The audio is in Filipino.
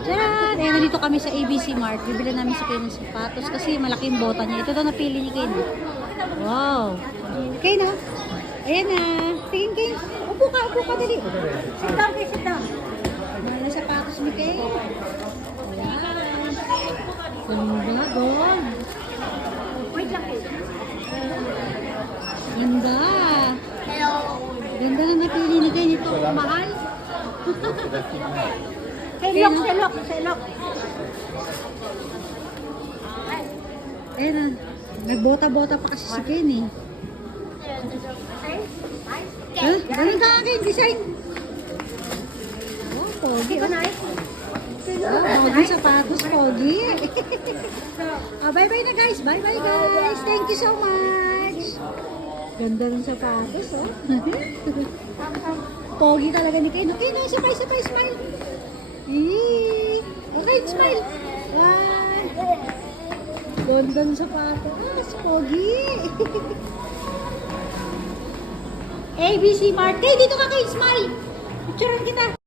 Diyan! Eh, nandito kami sa ABC Mart. Bibili namin si Kay ng sapatos kasi malaki yung bota niya. Ito daw napili ni Kay. Wow! Kay na. Ayan na. Tingin Kay. Upo ka dali. Sit down Kay, sit down. Mahal na sapatos ni Kay. Ganda doon. Wait lang Kay. Ganda. Ganda na napili ni Kay nito. Mahal. Selok. Eh na, nagbota-bota pa kasi si Ken eh. Ha? Ganun ka aking design. Oh, pogi. Pogi sapatos, pogi. Bye-bye na guys. Bye-bye guys. Thank you so much. Ganda ng sapatos, oh. Pogi talaga ni Ken. Okay na, sabay, smile. Okay, smile. Ganda ng sapatos, pogi. ABC Mart. Dito ka kay smile. Picturean kita.